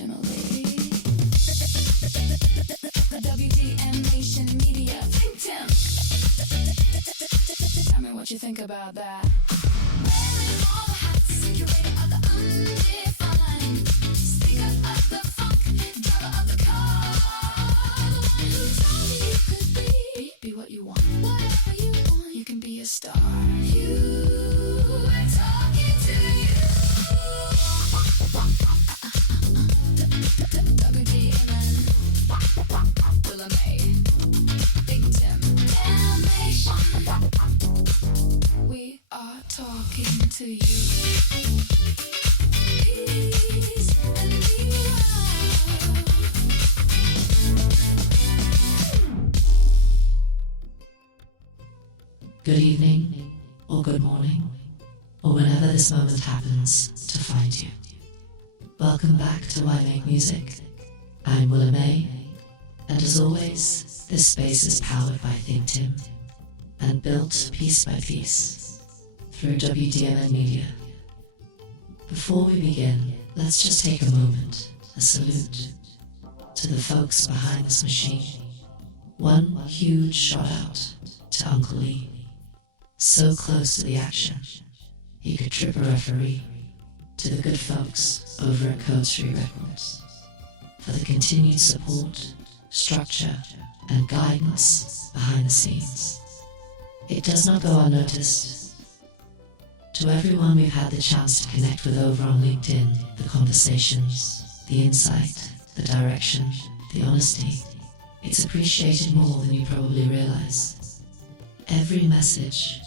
internationally. WDMN MEDIA, ThinkTimm. Tell me what you think about that. Wearing all the hats, curator of the undefined, speaker of the funk, driver of the car, the one who told me you could be what you want, whatever you want, you can be a star. We're talking to you. WDMN, Willa May, ThinkTimm, Damnation. We are talking to you. Peace and be love. Good evening, or good morning, or whenever this moment happens to find you. Welcome back to Why Make Music. I'm Willa May, and as always, this space is powered by ThinkTimm and built piece by piece through WDMN Media. Before we begin, let's just take a moment, a salute to the folks behind this machine. One huge shout out to Uncle Lee, so close to the action he could trip a referee. To the good folks over at Code Street Records for the continued support, structure, and guidance behind the scenes. It does not go unnoticed. To everyone we've had the chance to connect with over on LinkedIn, the conversations, the insight, the direction, the honesty, it's appreciated more than you probably realize. Every message,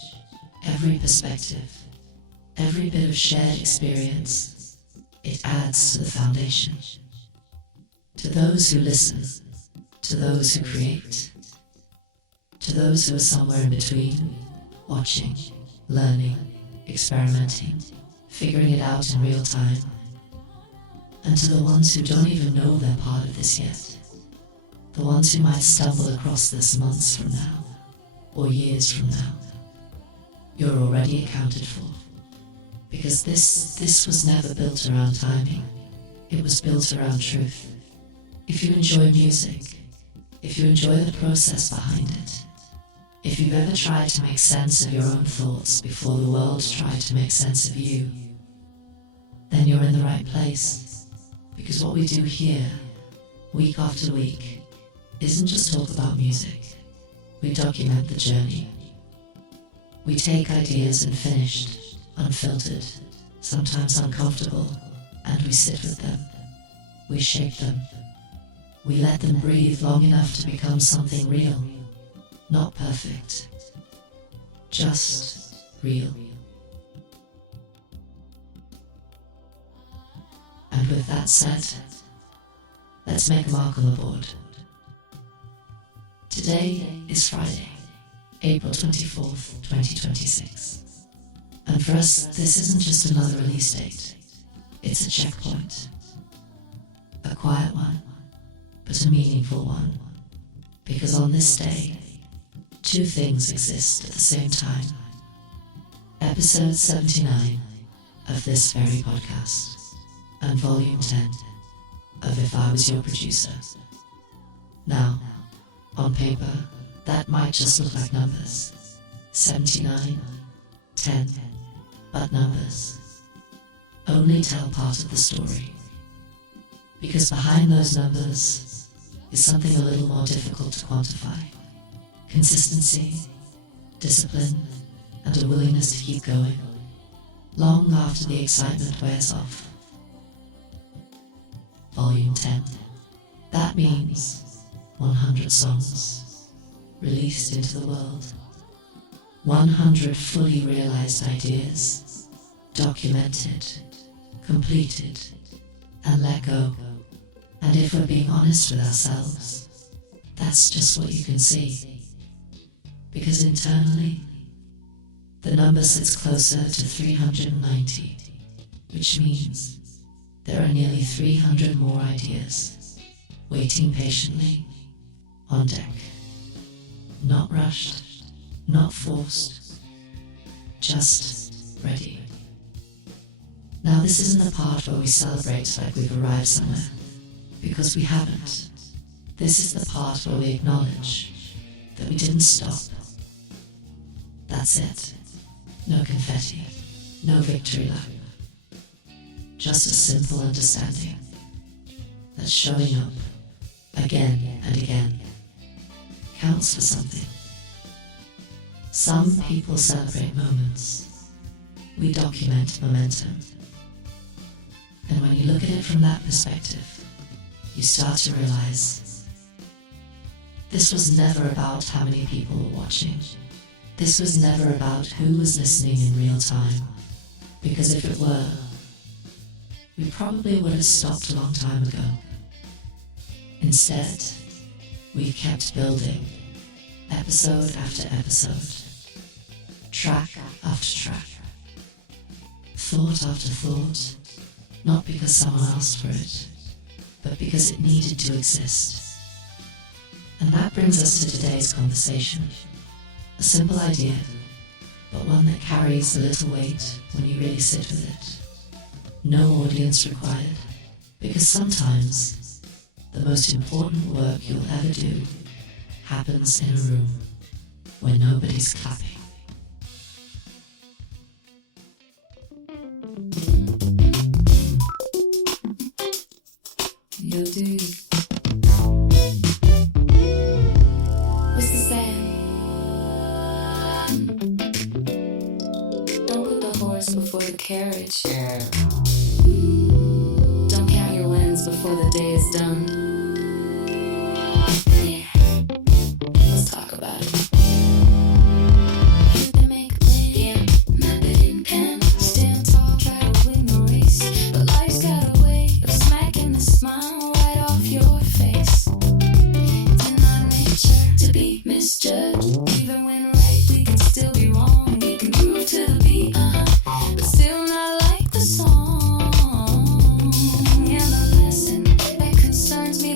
every perspective, every bit of shared experience, it adds to the foundation. To those who listen, to those who create, to those who are somewhere in between, watching, learning, experimenting, figuring it out in real time, and to the ones who don't even know they're part of this yet, the ones who might stumble across this months from now, or years from now, you're already accounted for. Because this was never built around timing. It was built around truth. If you enjoy music, if you enjoy the process behind it, if you've ever tried to make sense of your own thoughts before the world tried to make sense of you, then you're in the right place. Because what we do here, week after week, isn't just talk about music. We document the journey. We take ideas unfinished, unfiltered, sometimes uncomfortable, and we sit with them. We shape them. We let them breathe long enough to become something real. Not perfect. Just real. And with that said, let's make a mark on the board. Today is Friday, April 24th, 2026. And for us, this isn't just another release date. It's a checkpoint. A quiet one, but a meaningful one. Because on this day, two things exist at the same time. Episode 79 of this very podcast, and Volume 10 of If I Was Your Producer. Now, on paper, that might just look like numbers. 79, 10, but numbers only tell part of the story. Because behind those numbers is something a little more difficult to quantify. Consistency, discipline, and a willingness to keep going, long after the excitement wears off. Volume 10. That means 100 songs released into the world. 100 fully realized ideas, documented, completed, and let go. And if we're being honest with ourselves, that's just what you can see. Because internally, the number sits closer to 390, which means there are nearly 300 more ideas waiting patiently on deck. Not rushed, not forced, just ready. Now this isn't the part where we celebrate like we've arrived somewhere, because we haven't. This is the part where we acknowledge that we didn't stop. That's it. No confetti, no victory lap. Just a simple understanding that showing up again and again counts for something. Some people celebrate moments. We document momentum. And when you look at it from that perspective, you start to realize this was never about how many people were watching. This was never about who was listening in real time. Because if it were, we probably would have stopped a long time ago. Instead, we've kept building, episode after episode, track after track, thought after thought, not because someone asked for it, but because it needed to exist. And that brings us to today's conversation. A simple idea, but one that carries a little weight when you really sit with it. No audience required, because sometimes the most important work you'll ever do happens in a room where nobody's clapping. Yo, dude. What's the saying? Don't put the horse before the carriage. Don't count your wins before the day is done. Yeah, let's talk about it. You can make a plan, yeah, map it in pen. Stand tall, try to win the race. But life's got a way of smacking the smile right off your face. It's in our nature to be misjudged. Even when right, we can still be wrong. We can move to the beat, but still not like the song. And the lesson that concerns me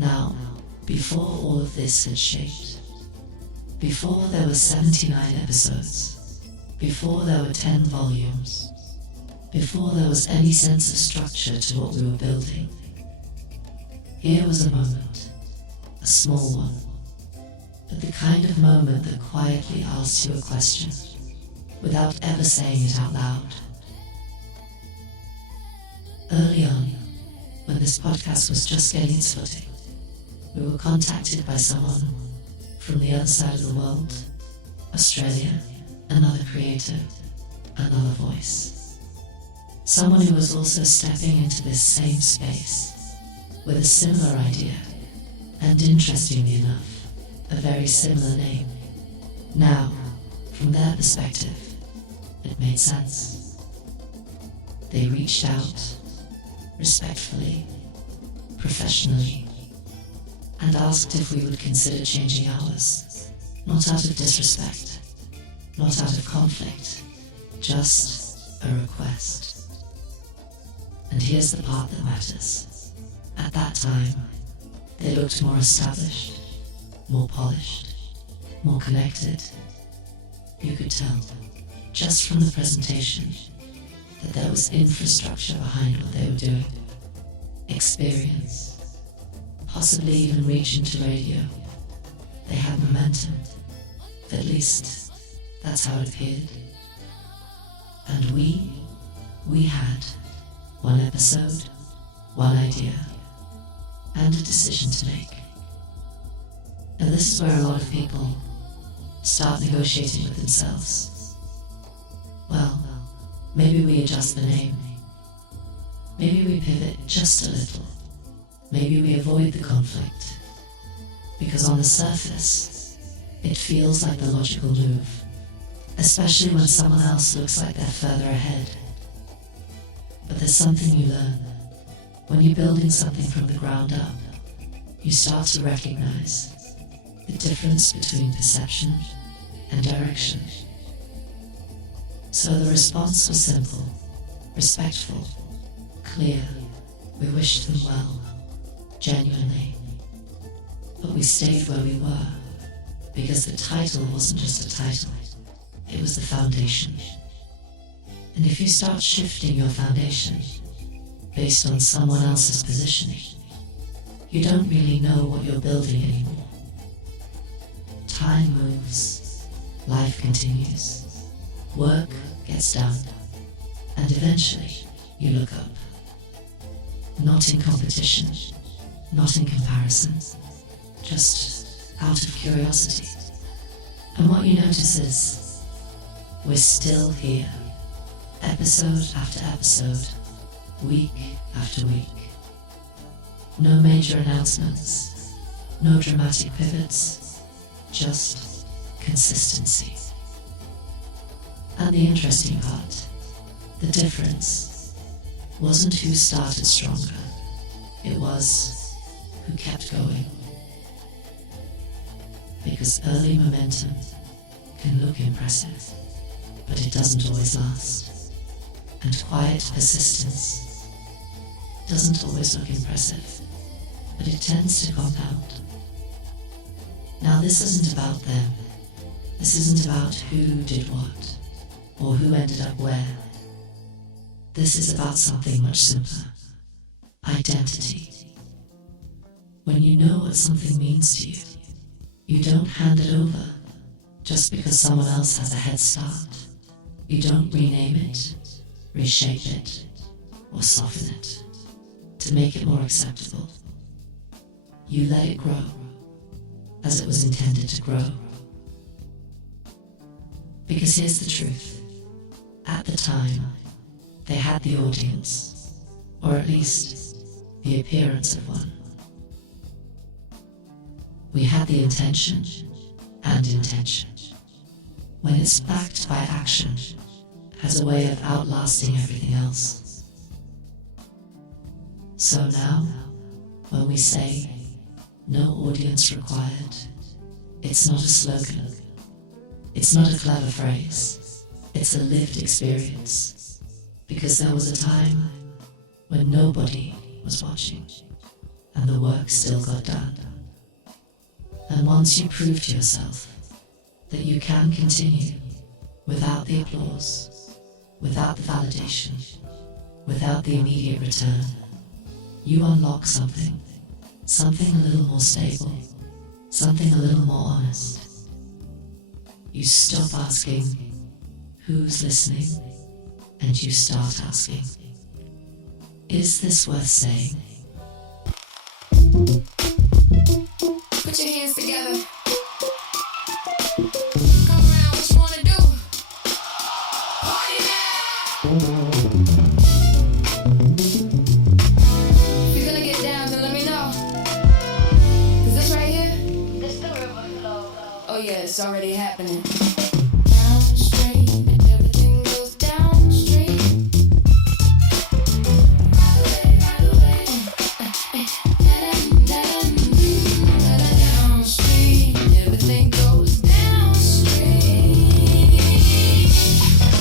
Now, before all of this had shaped, before there were 79 episodes, before there were 10 volumes, before there was any sense of structure to what we were building, here was a moment, a small one, but the kind of moment that quietly asks you a question without ever saying it out loud. Early on, when this podcast was just getting its footing, we were contacted by someone from the other side of the world, Australia, another creator, another voice. Someone who was also stepping into this same space with a similar idea, and interestingly enough, a very similar name. Now, from their perspective, it made sense. They reached out, respectfully, professionally, and asked if we would consider changing ours, not out of disrespect, not out of conflict, just a request. And here's the part that matters. At that time, they looked more established, more polished, more connected. You could tell, just from the presentation, that there was infrastructure behind what they were doing. Experience, possibly even reach into radio. They had momentum. At least, that's how it appeared. And we had one episode, one idea, and a decision to make. Now this is where a lot of people start negotiating with themselves. Well, maybe we adjust the name. Maybe we pivot just a little. Maybe we avoid the conflict. Because on the surface, it feels like the logical move, especially when someone else looks like they're further ahead. But there's something you learn. When you're building something from the ground up, you start to recognize the difference between perception and direction. So the response was simple, respectful, clear. We wished them well, genuinely. But we stayed where we were, because the title wasn't just a title, it was the foundation. And if you start shifting your foundation based on someone else's positioning, you don't really know what you're building anymore. Time moves, life continues, work gets done, and eventually you look up. Not in competition, not in comparison, just out of curiosity. And what you notice is, we're still here, episode after episode, week after week. No major announcements, no dramatic pivots, just consistency. And the interesting part, the difference, wasn't who started stronger, it was who kept going. Because early momentum can look impressive, but it doesn't always last. And quiet persistence doesn't always look impressive, but it tends to compound. Now this isn't about them. This isn't about who did what, or who ended up where. This is about something much simpler. Identity. When you know what something means to you, you don't hand it over just because someone else has a head start. You don't rename it, reshape it, or soften it to make it more acceptable. You let it grow as it was intended to grow. Because here's the truth. At the time, they had the audience, or at least the appearance of one. We had the intention and intention. When it's backed by action, has a way of outlasting everything else. So now, when we say, no audience required, it's not a slogan. It's not a clever phrase. It's a lived experience. Because there was a time when nobody was watching. and the work still got done. And once you prove to yourself that you can continue without the applause, without the validation, without the immediate return, you unlock something a little more stable, something a little more honest. You stop asking, who's listening? And you start asking, is this worth saying? Put your hands together. Come around, what you wanna do? Party now! If you're gonna get down, then let me know. 'Cause this right here, this the river flow. Oh yeah, it's already happening. Downstream, everything goes downstream. Right away. Downstream, everything goes downstream.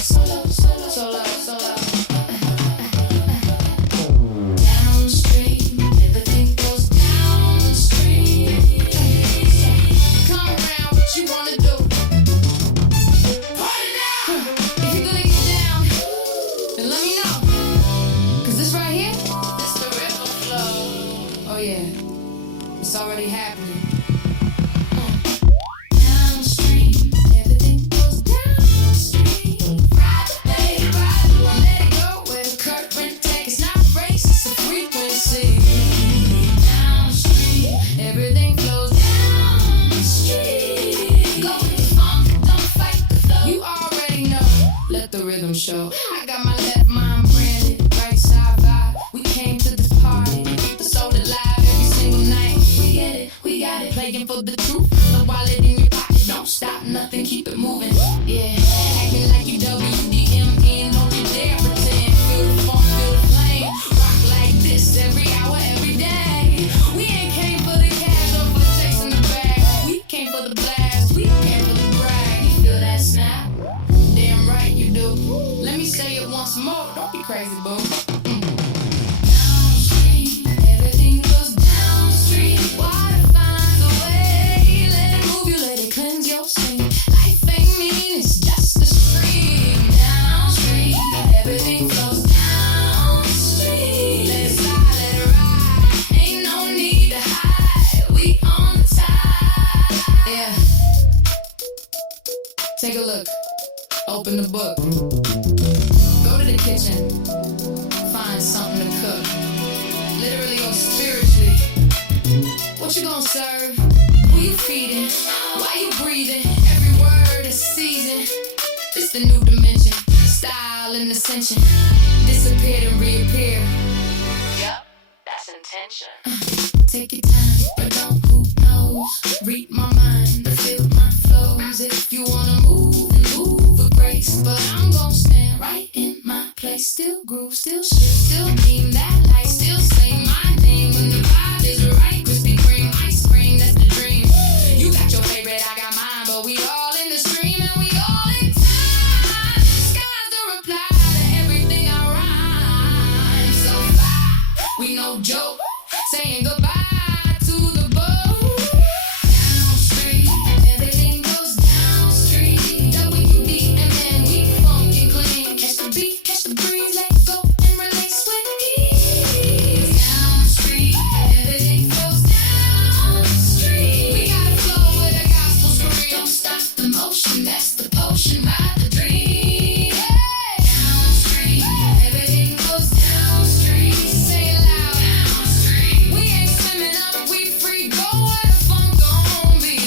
Solo, solo, solo, solo. Downstream, everything goes downstream. Come around, what you wanna do? Party now! If you're gonna get down, then let me know. 'Cause this right here, this the river flow. Oh yeah, it's already happening. Downstream, everything goes downstream. Ride the wave, let it go where the current takes. It's not a race, it's a frequency. Downstream, everything flows downstream. Go with the funk, don't fight the flow. You already know, let the rhythm show. I got my left mind branded, right side vibe. We came to this party, keep the soul alive every single night. We get it, we got it, playing for the truth. The wallet in your pocket, don't stop nothing, keep it moving. Yeah, acting like you WDMN, don't you dare pretend. Feel the funk, feel the flame. Rock like this every hour, every day. We ain't came for the cash or for chasing the bag. We came for the blast, we came for the brag. You feel that snap? Damn right you do. Let me say it once more, don't be crazy, boo. Downstream, everything goes downstream. Water finds a way, let it move you, let it cleanse your stream. Life ain't mean, it's just a stream. Downstream, everything flows downstream. Let it slide, let it ride, ain't no need to hide. We on the tide. Yeah. Take a look, open the book. Go to the kitchen, find something to cook. Literally or spiritually. What you gonna serve? Who you feeding? Why you breathing? Every word is seasoned. It's the new dimension. Style and ascension. Disappeared and reappear. Yup, that's intention. Take your time, but don't who knows. Read my mind, feel my flows. If you wanna move, move with grace. But I'm gon' stand right in my place. Still groove, still shift, still beam that light. Still say my name when the vibe is right. Krispy Kreme, ice cream, that's the dream. You got your favorite, I got mine. But we all in the stream and we all in time. Sky's the reply to everything I rhyme. So fly, we no joke. Saying goodbye to the boat. Downstream, everything goes downstream. WDMN, we funky clean. Catch the beat, catch the breeze, let go and release with ease. Downstream, everything goes downstream. We gotta flow with a gospel scream. Don't stop the motion, that's the potion, ride the dream. Downstream, everything goes downstream. Say it loud, downstream. We ain't swimming up, we free, go where the fun gon' be.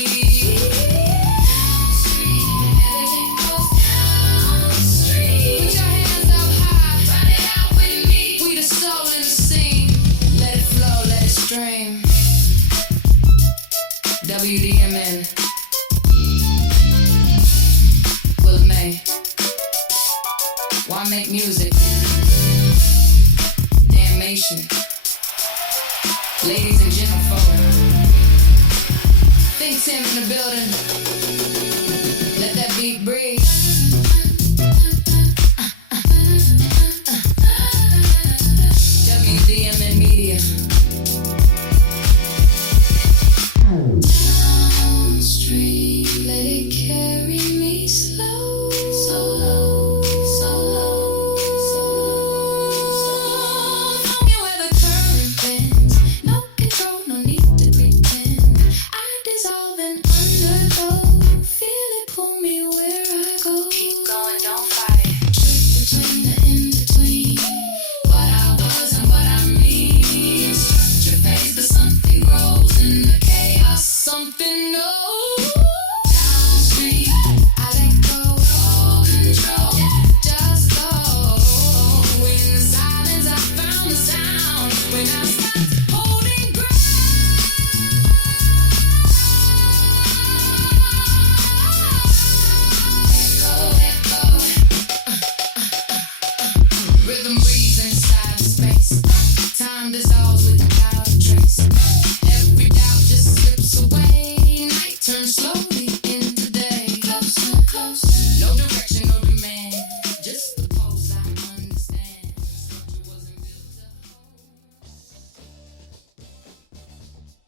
Downstream, everything goes downstream. Put your hands up high, run it out with me. We the soul in the scene, let it flow, let it stream. WDMN, Willa May. Why make music? Damnation. Ladies and gentlefolk, ThinkTimm in the building. Let that beat breathe. WDMN MEDIA.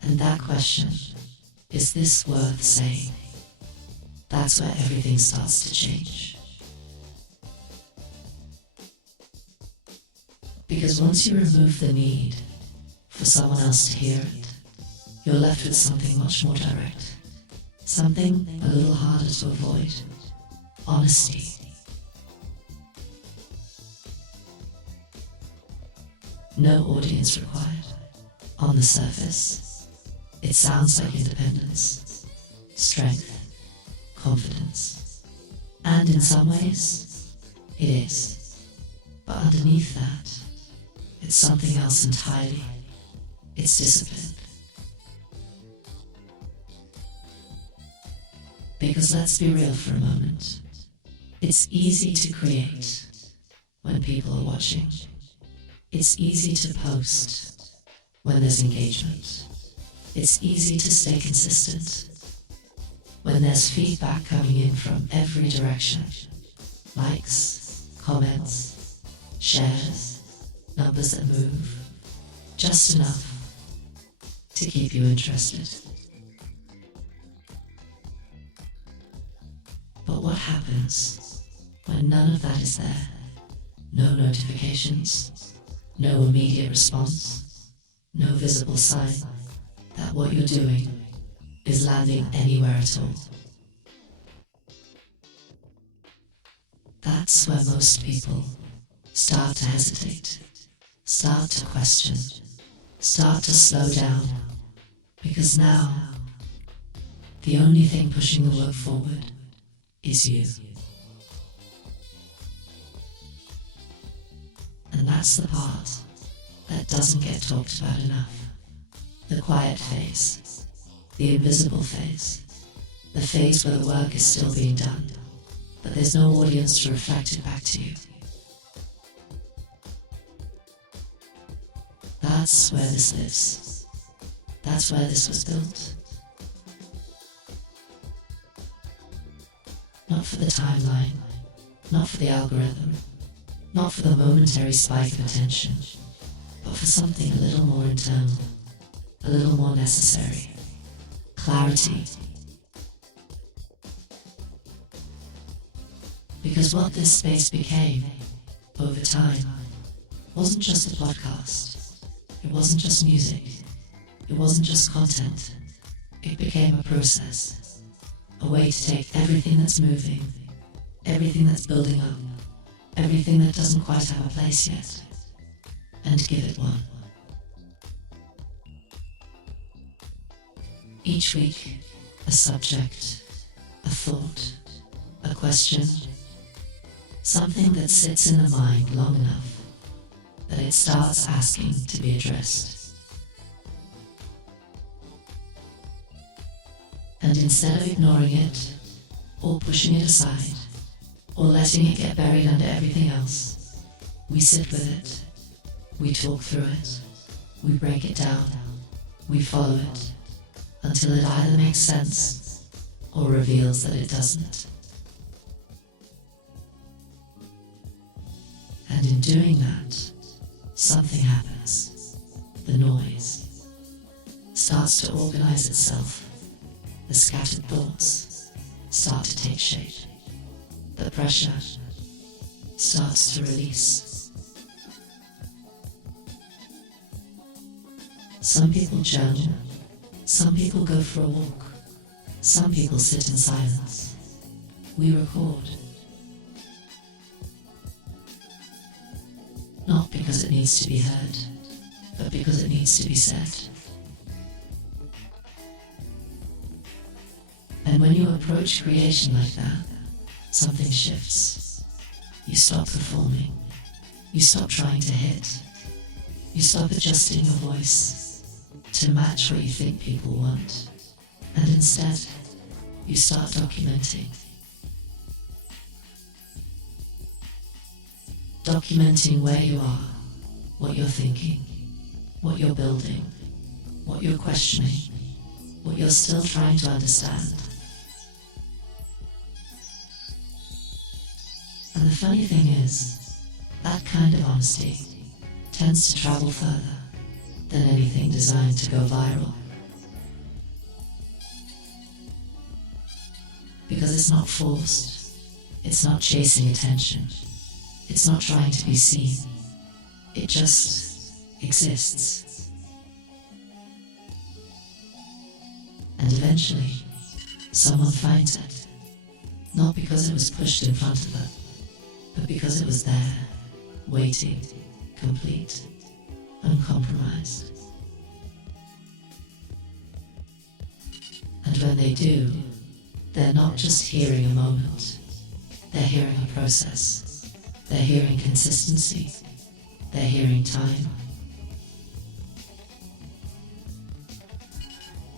And that question, is this worth saying? That's where everything starts to change. Because once you remove the need for someone else to hear it, you're left with something much more direct. Something a little harder to avoid. Honesty. No audience required. On the surface, it sounds like independence, strength, confidence. And in some ways, it is. But underneath that, it's something else entirely. It's discipline. Because let's be real for a moment. It's easy to create when people are watching. It's easy to post when there's engagement. It's easy to stay consistent when there's feedback coming in from every direction. Likes, comments, shares, numbers that move. Just enough to keep you interested. But what happens when none of that is there? No notifications, no immediate response, no visible sign that what you're doing is landing anywhere at all. That's where most people start to hesitate, start to question, start to slow down, because now the only thing pushing the work forward is you. And that's the part that doesn't get talked about enough. The quiet phase, the invisible phase, the phase where the work is still being done, but there's no audience to reflect it back to you. That's where this lives. That's where this was built. Not for the timeline, not for the algorithm, not for the momentary spike of attention, but for something a little more internal, a little more necessary. Clarity. Because what this space became, over time, wasn't just a podcast. It wasn't just music. It wasn't just content. It became a process. A way to take everything that's moving, everything that's building up, everything that doesn't quite have a place yet, and give it one. Each week, a subject, a thought, a question, something that sits in the mind long enough that it starts asking to be addressed. And instead of ignoring it, or pushing it aside, or letting it get buried under everything else, we sit with it, we talk through it, we break it down, we follow it, until it either makes sense, or reveals that it doesn't. And in doing that, something happens. The noise starts to organize itself. The scattered thoughts start to take shape. The pressure starts to release. Some people journal. Some people go for a walk. Some people sit in silence. We record. Not because it needs to be heard, but because it needs to be said. And when you approach creation like that, something shifts. You stop performing. You stop trying to hit. You stop adjusting your voice to match what you think people want. And instead, you start documenting. Documenting where you are, what you're thinking, what you're building, what you're questioning, what you're still trying to understand. And the funny thing is, that kind of honesty tends to travel further than anything designed to go viral. because it's not forced, it's not chasing attention, it's not trying to be seen, it just exists. And eventually, someone finds it, not because it was pushed in front of them, but because it was there, waiting, complete, uncompromised. And when they do, they're not just hearing a moment, they're hearing a process, they're hearing consistency, they're hearing time.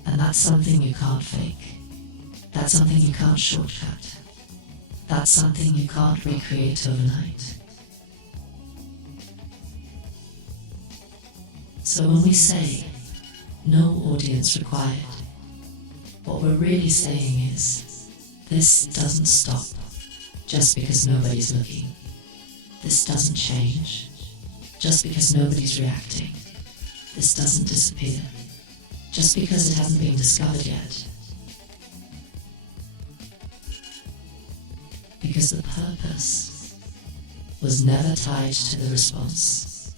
And that's something you can't fake, that's something you can't shortcut, that's something you can't recreate overnight. So when we say, no audience required, what we're really saying is, this doesn't stop just because nobody's looking. This doesn't change just because nobody's reacting. This doesn't disappear just because it hasn't been discovered yet. Because the purpose was never tied to the response.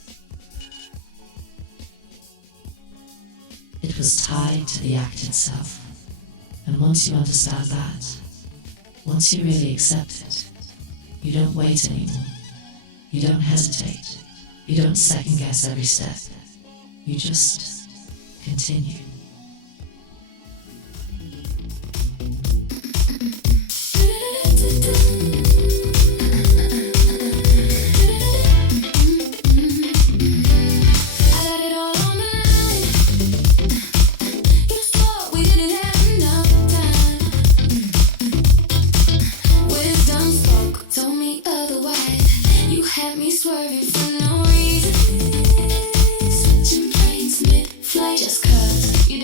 It was tied to the act itself. And once you understand that, once you really accept it, you don't wait anymore. You don't hesitate. You don't second guess every step. You just continue. Swerving for no reason, switching planes mid-flight just 'cause you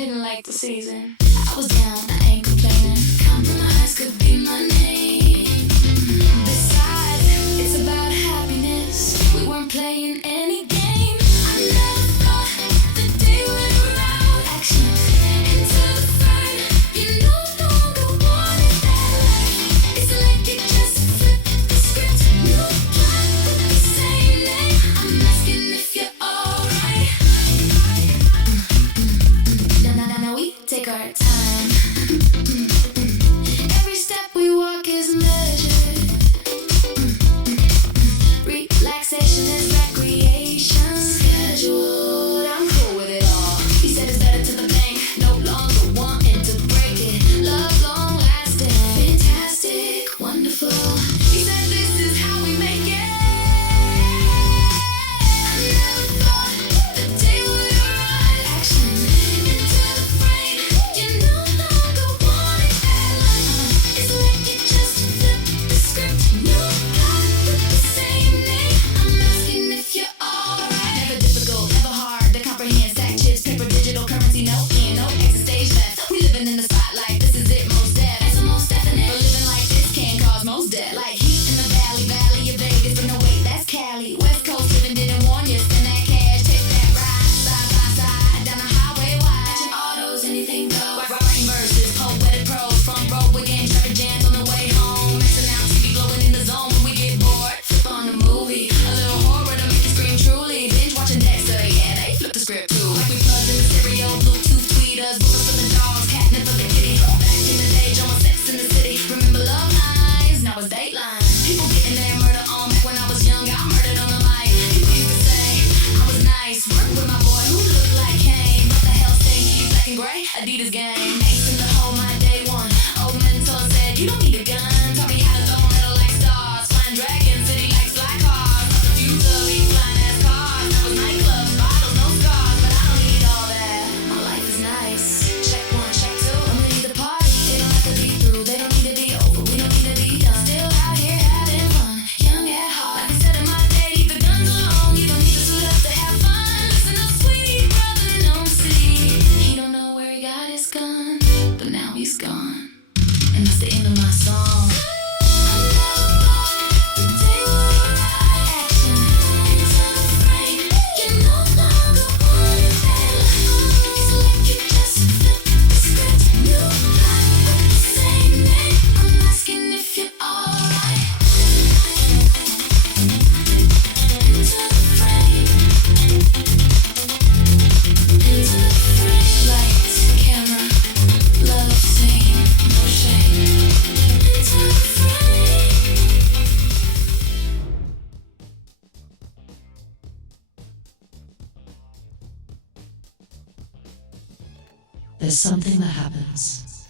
There's something that happens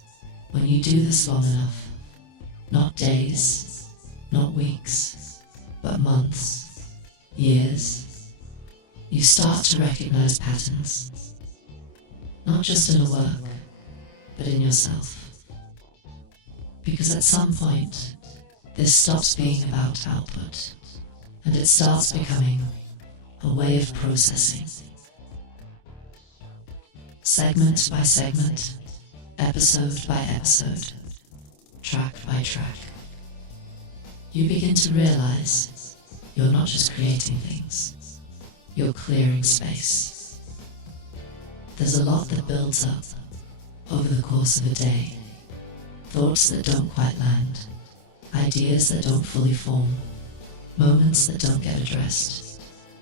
when you do this long enough. Not days, not weeks, but months, years. You start to recognize patterns, not just in the work, but in yourself. Because at some point, this stops being about output, and it starts becoming a way of processing. Segment by segment, episode by episode, track by track, you begin to realize you're not just creating things, you're clearing space. There's a lot that builds up over the course of a day, thoughts that don't quite land, ideas that don't fully form, moments that don't get addressed,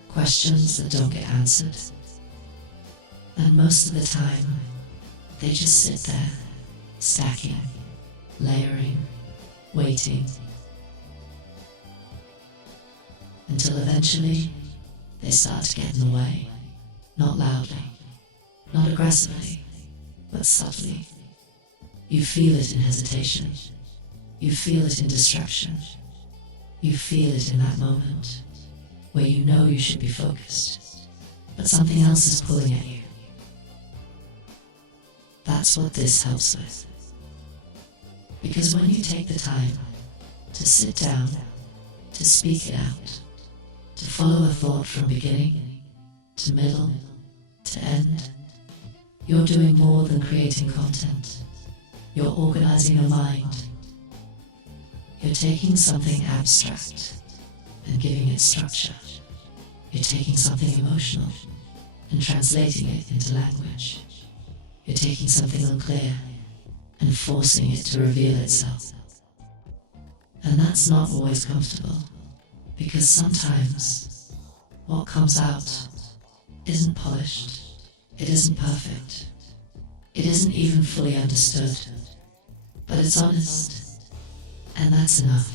questions that don't get answered. And most of the time, they just sit there, stacking, layering, waiting, until eventually they start to get in the way, not loudly, not aggressively, but subtly. You feel it in hesitation, you feel it in distraction, you feel it in that moment where you know you should be focused, but something else is pulling at you. That's what this helps with. Because when you take the time to sit down, to speak it out, to follow a thought from beginning to middle to end, you're doing more than creating content. You're organizing your mind. You're taking something abstract and giving it structure. You're taking something emotional and translating it into language. You're taking something unclear and forcing it to reveal itself. And that's not always comfortable, because sometimes what comes out isn't polished, it isn't perfect, it isn't even fully understood, but it's honest, and that's enough.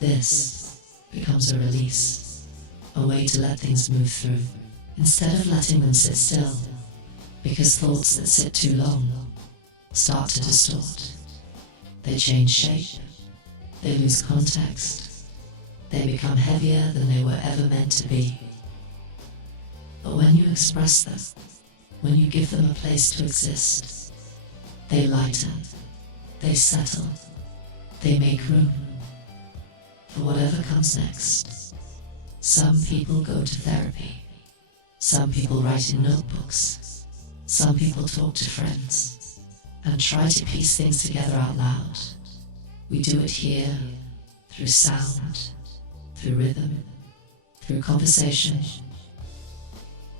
This becomes a release, a way to let things move through, instead of letting them sit still, because thoughts that sit too long start to distort. They change shape, they lose context, they become heavier than they were ever meant to be. But when you express them, when you give them a place to exist, they lighten, they settle, they make room for whatever comes next. Some people go to therapy, some people write in notebooks, some people talk to friends and try to piece things together out loud. We do it here through sound, through rhythm, through conversation.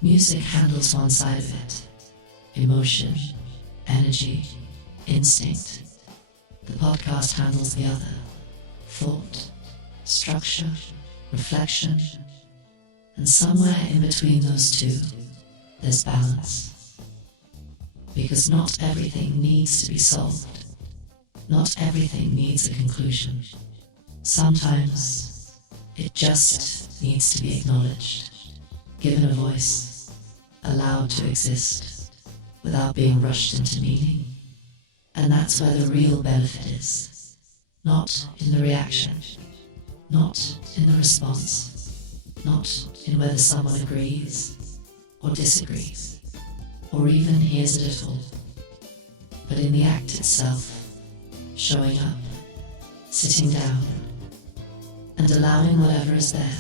Music handles one side of it, emotion, energy, instinct. The podcast handles the other, thought, structure, reflection, and somewhere in between those two, there's balance. Because not everything needs to be solved. Not everything needs a conclusion. Sometimes it just needs to be acknowledged, given a voice, allowed to exist, without being rushed into meaning. And that's where the real benefit is. Not in the reaction, not in the response, not in whether someone agrees or disagrees, or even hears it at all, but in the act itself, showing up, sitting down, and allowing whatever is there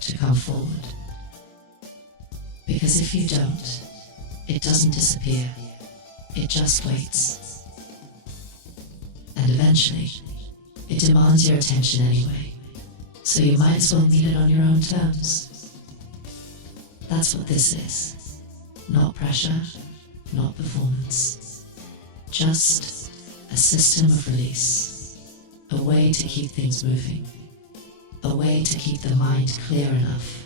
to come forward. Because if you don't, it doesn't disappear, it just waits. And eventually, it demands your attention anyway, so you might as well meet it on your own terms. That's what this is. Not pressure, not performance. Just a system of release. A way to keep things moving. A way to keep the mind clear enough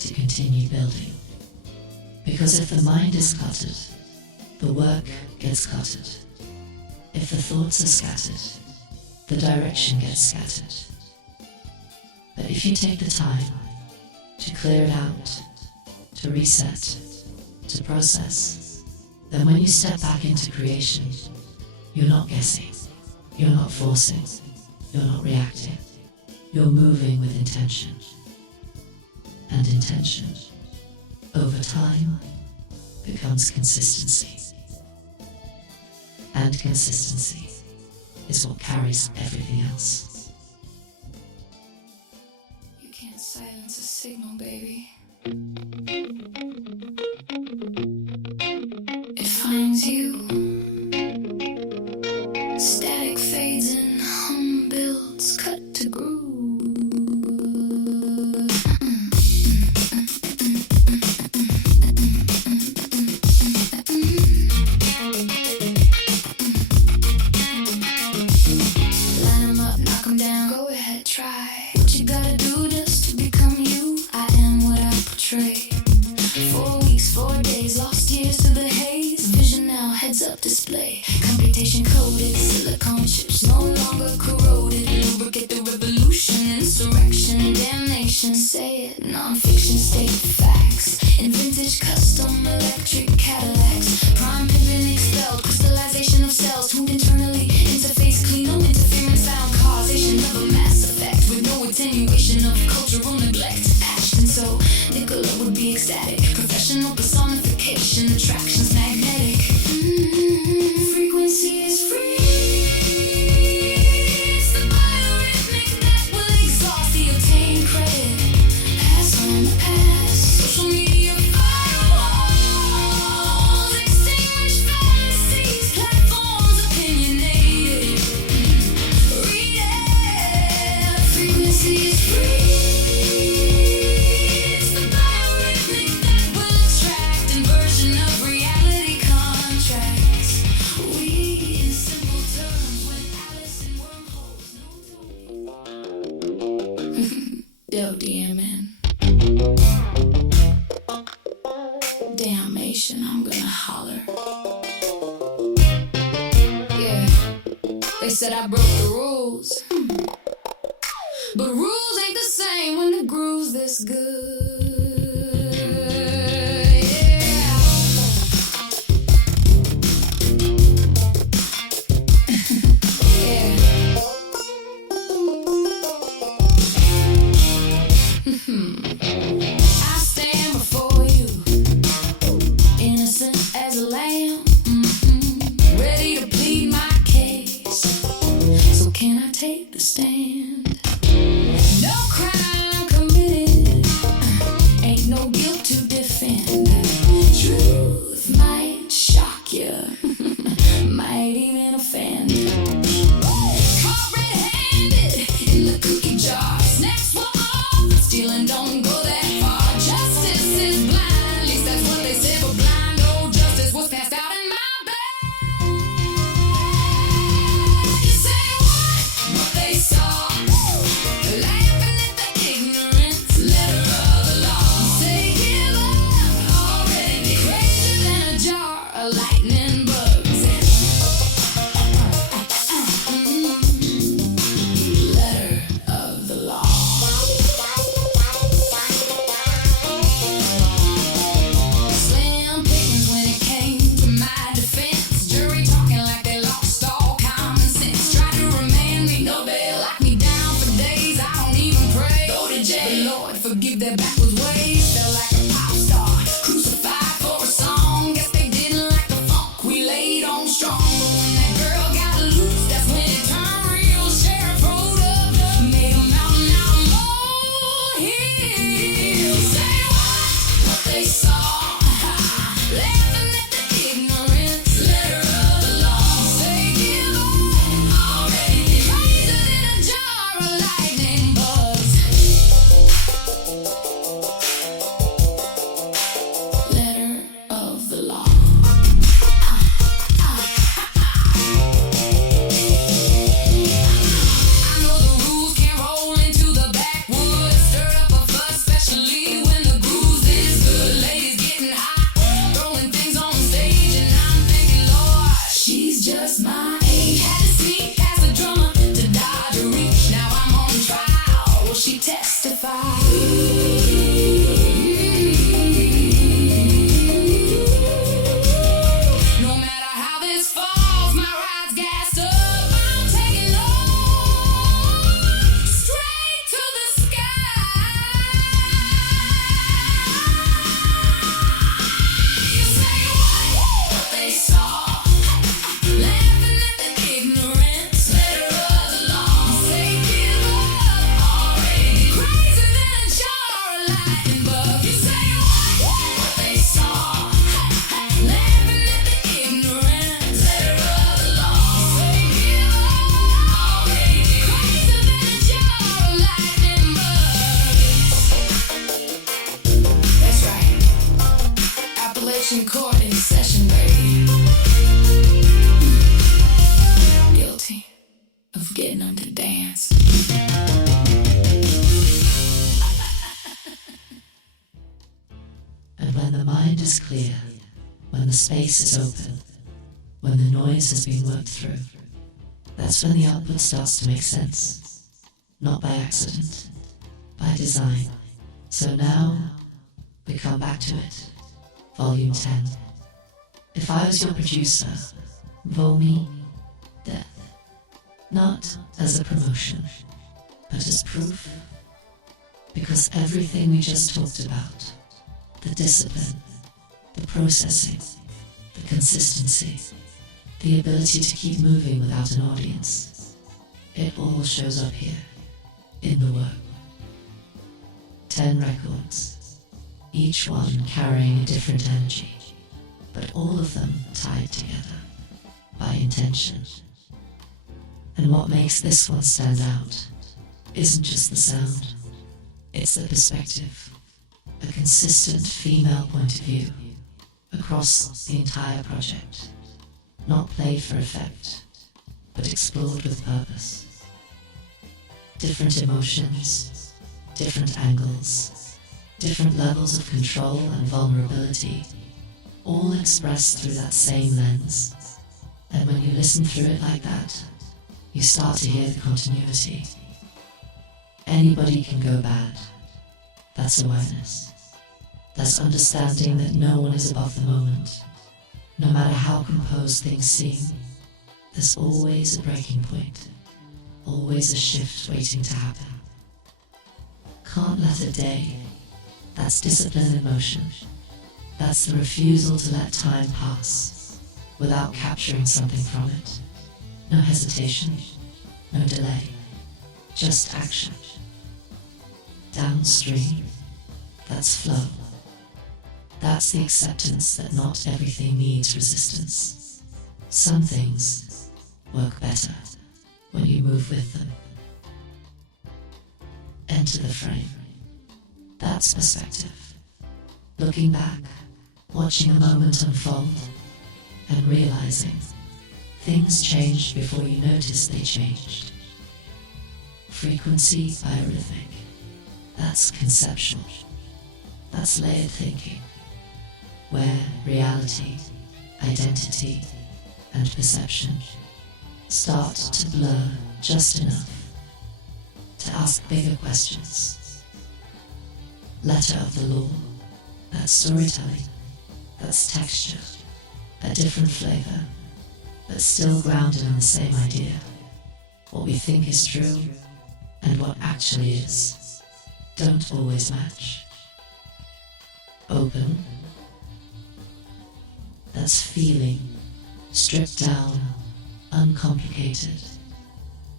to continue building. Because if the mind is cluttered, the work gets cluttered. If the thoughts are scattered, the direction gets scattered. But if you take the time to clear it out, to reset, to process, then when you step back into creation, you're not guessing, you're not forcing, you're not reacting, you're moving with intention. And intention, over time, becomes consistency. And consistency is what carries everything else. You can't silence a signal, baby. It finds you. Static fades and hum builds, cut to groove. Line 'em up, knock 'em down. Go ahead, try. What you gotta do just to become you. I am what I portray. 4 weeks, 4 days, lost years to the haze. Vision now, heads up display. Computation coded, silicone chips no longer corroded. Lubricate the revolution, insurrection, damnation. Say it, non-fiction, state facts. In vintage custom electric Cadillacs. Prime pimping expelled, crystallization of cells. Tuned internally, interface clean, no interference found. Causation of a mass effect with no attenuation of cultural neglect. Ashton, so Nicola would be ecstatic. Professional personification, attractions magnetic. Frequency is free. It's the biorhythmic that will exhaust the obtained credit. Pass on the past. Social media firewalls. Extinguish fantasies. Platforms opinionated. Read it. Frequency is free. It's the biorhythmic that will attract inversion of reality contracts. We in simple terms when Alice in wormholes. No WDMN. Damnation, I'm gonna holler. Yeah, they said I broke the rules. But rules ain't the same when the groove's this good. Yeah. Yeah. I stand before you, innocent as a lamb, ready to plead my case. So Approaching court in session, baby. Guilty of getting them to dance. And when the mind is clear, when the space is open, when the noise has been worked through, that's when the output starts to make sense. Not by accident, by design. So now, we come back to it. Volume 10. If I was your producer, Vomi, death. Not as a promotion, but as proof. Because everything we just talked about, the discipline, the processing, the consistency, the ability to keep moving without an audience, it all shows up here, in the work. 10 records, each one carrying a different energy, but all of them tied together by intention. And what makes this one stand out isn't just the sound, it's the perspective, a consistent female point of view across the entire project, not played for effect, but explored with purpose. Different emotions, different angles, different levels of control and vulnerability, all expressed through that same lens. And when you listen through it like that, you start to hear the continuity. Anybody can go bad. That's awareness. That's understanding that no one is above the moment. No matter how composed things seem, there's always a breaking point, always a shift waiting to happen. Can't let a day. That's discipline in motion. That's the refusal to let time pass without capturing something from it. No hesitation, no delay, just action. Downstream, that's flow. That's the acceptance that not everything needs resistance. Some things work better when you move with them. Enter the frame. That's perspective. Looking back, watching a moment unfold, and realizing things changed before you noticed they changed. Frequency biorhythmic. That's conceptual. That's layered thinking, where reality, identity, and perception start to blur just enough to ask bigger questions. Letter of the law, that's storytelling, that's texture, a different flavor, but still grounded in the same idea. What we think is true and what actually is don't always match. Open, that's feeling, stripped down, uncomplicated.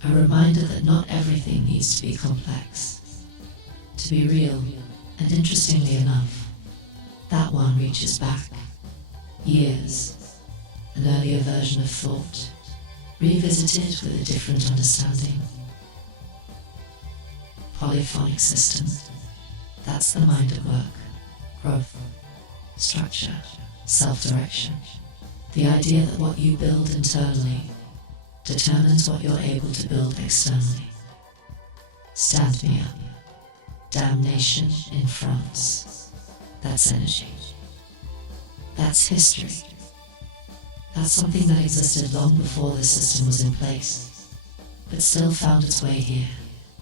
A reminder that not everything needs to be complex. To be real, and interestingly enough, that one reaches back. Years, an earlier version of thought, revisited with a different understanding. Polyphonic system, that's the mind at work. Growth, structure, self-direction. The idea that what you build internally determines what you're able to build externally. Stand me up. Damnation in France. That's energy. That's history. That's something that existed long before this system was in place, but still found its way here,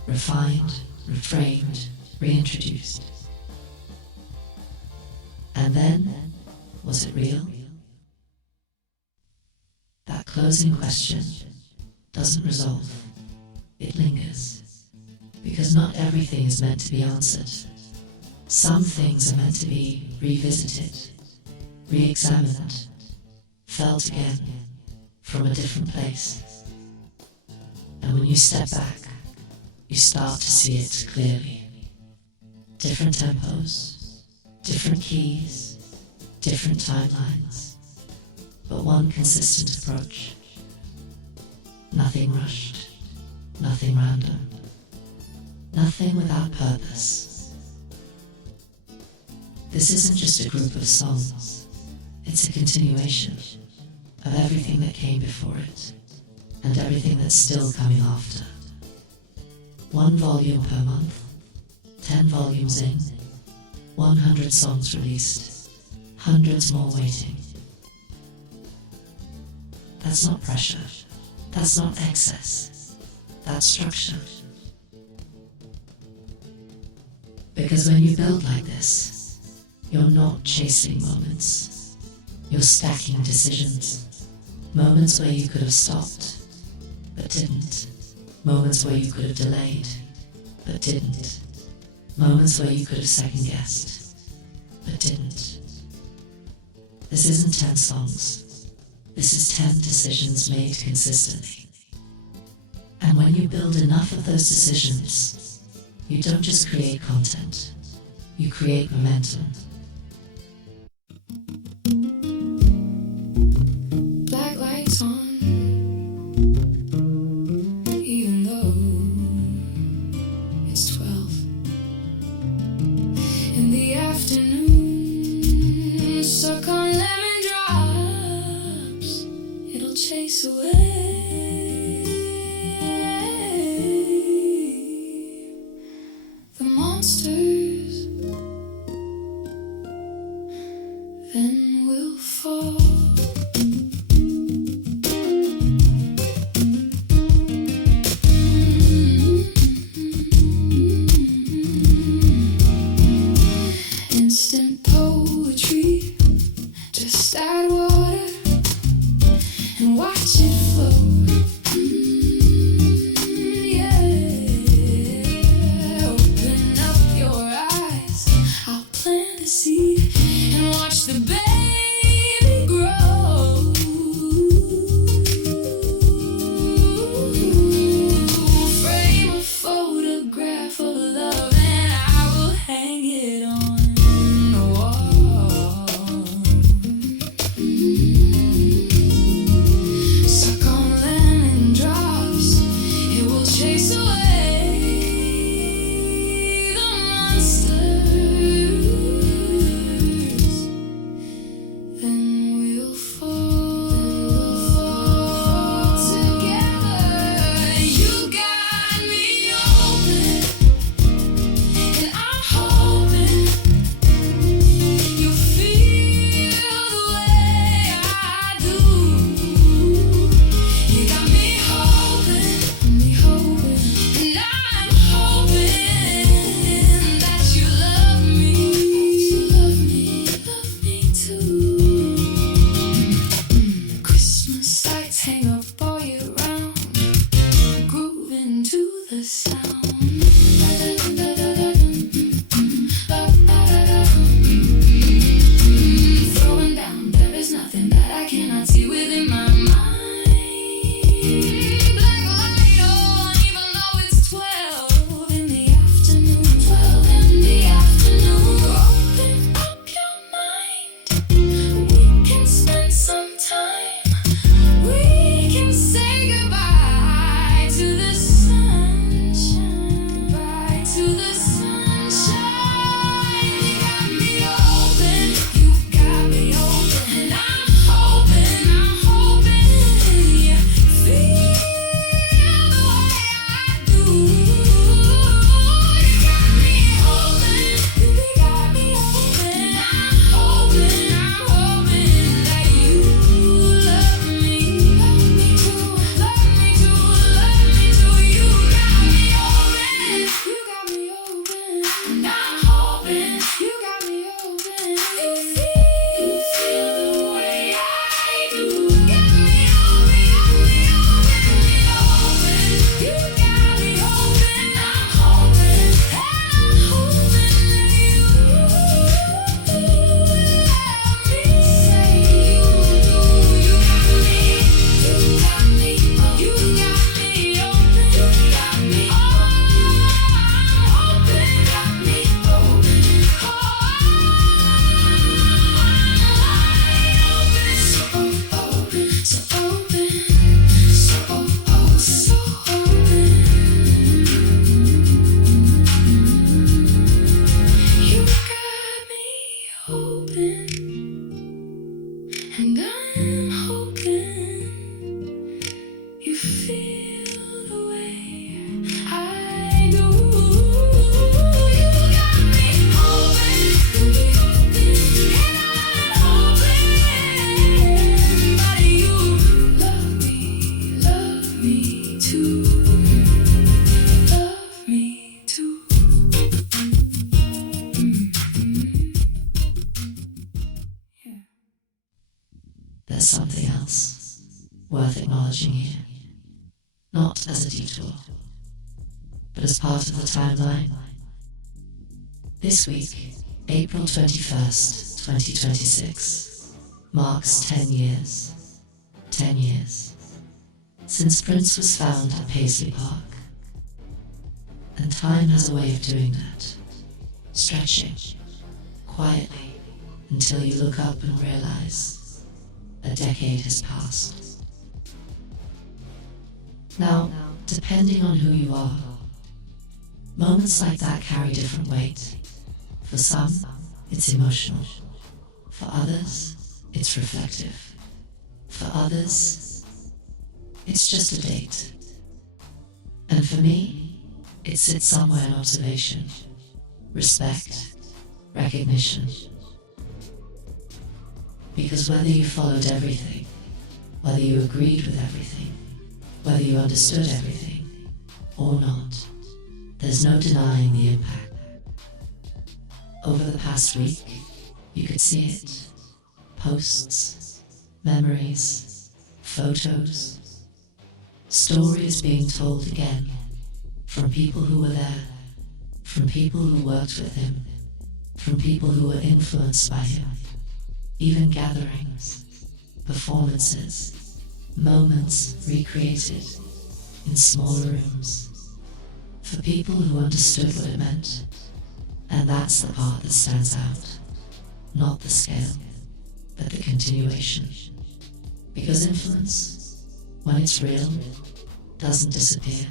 refined, reframed, reintroduced. And then, was it real? That closing question doesn't resolve. It lingers. Because not everything is meant to be answered. Some things are meant to be revisited, re-examined, felt again from a different place. And when you step back, you start to see it clearly. Different tempos, different keys, different timelines, but one consistent approach. Nothing rushed, nothing random, nothing without purpose. This isn't just a group of songs, It's a continuation of everything that came before it, and everything that's still coming after. 1 volume per month, 10 volumes in, 100 songs released, hundreds more waiting. That's not pressure, that's not excess, that's structure. Because when you build like this, you're not chasing moments, you're stacking decisions. Moments where you could have stopped, but didn't. Moments where you could have delayed, but didn't. Moments where you could have second-guessed, but didn't. This isn't 10 songs. This is 10 decisions made consistently. And when you build enough of those decisions, you don't just create content, you create momentum. Black lights on, even though it's 12 in the afternoon. Suck on lemon drops, it'll chase away the monsters. Then we'll fall. Instant poetry, just add water and watch it flow. Yeah, open up your eyes, I'll plant a seed and watch the baby grow. Frame a photograph of love and I will hang it on the wall. Suck on lemon drops, it will chase away the monsters. Then we'll fall together. You got me open, and I'm hoping you feel the way I do. You got me hoping, and I'm hoping that you love me, love me too. Christmas lights hang up all year round, grooving to the sound. Throwing down, there is nothing that I cannot see within my mind. Black light on, even though it's 12 in the afternoon. 12 in the afternoon. Open up your mind. We can spend some time. We can say goodbye to the sunshine. Goodbye to the sunshine. You got me open. You got me open. And I'm hoping you feel the way I do. You got me open. You got me open. And I'm hoping that you love me. Love me too. Love me too. Love me too. You got me open. You got me open. And I'm hoping you got me open. You feel the way I do. Get me open. You got me open. I'm hoping that you love me. Say you do. You got me. You got me. You got me open. You got me. Oh, I'm hoping. Got me open. Oh, I'm open. So open. So open. So open. You got me open. as something else, worth acknowledging here, not as a detour, but as part of the timeline. This week, April 21st, 2026, marks 10 years. 10 years since Prince was found at Paisley Park. And time has a way of doing that, stretching quietly until you look up and realize a decade has passed. Now, depending on who you are, moments like that carry different weight. For some, it's emotional. For others, it's reflective. For others, it's just a date. And for me, it sits somewhere in observation, respect, recognition. Because whether you followed everything, whether you agreed with everything, whether you understood everything, or not, there's no denying the impact. Over the past week, you could see it. Posts, memories, photos, stories being told again from people who were there, from people who worked with him, from people who were influenced by him, even gatherings, performances, moments recreated in smaller rooms, for people who understood what it meant. And that's the part that stands out, not the scale, but the continuation. Because influence, when it's real, doesn't disappear.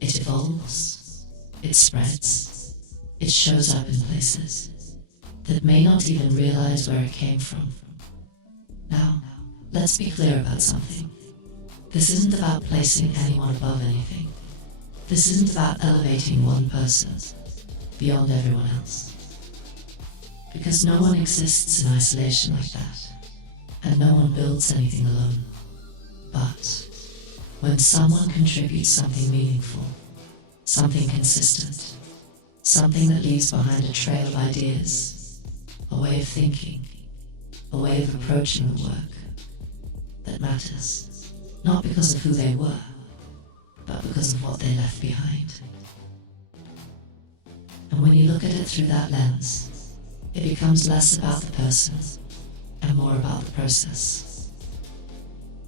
It evolves, it spreads, it shows up in places that may not even realize where it came from. Now, let's be clear about something. This isn't about placing anyone above anything. This isn't about elevating one person beyond everyone else. Because no one exists in isolation like that, and no one builds anything alone. But when someone contributes something meaningful, something consistent, something that leaves behind a trail of ideas, a way of thinking, a way of approaching the work that matters, not because of who they were, but because of what they left behind. And when you look at it through that lens, it becomes less about the person and more about the process.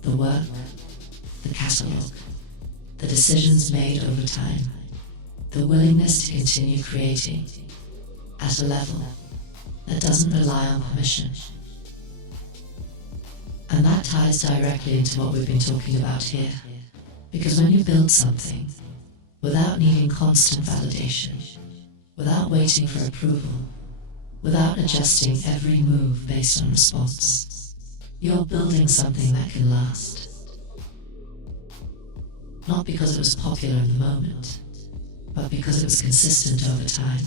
The work, the catalogue, the decisions made over time, the willingness to continue creating at a level that doesn't rely on permission. And that ties directly into what we've been talking about here. Because when you build something without needing constant validation, without waiting for approval, without adjusting every move based on response, you're building something that can last. Not because it was popular in the moment, but because it was consistent over time.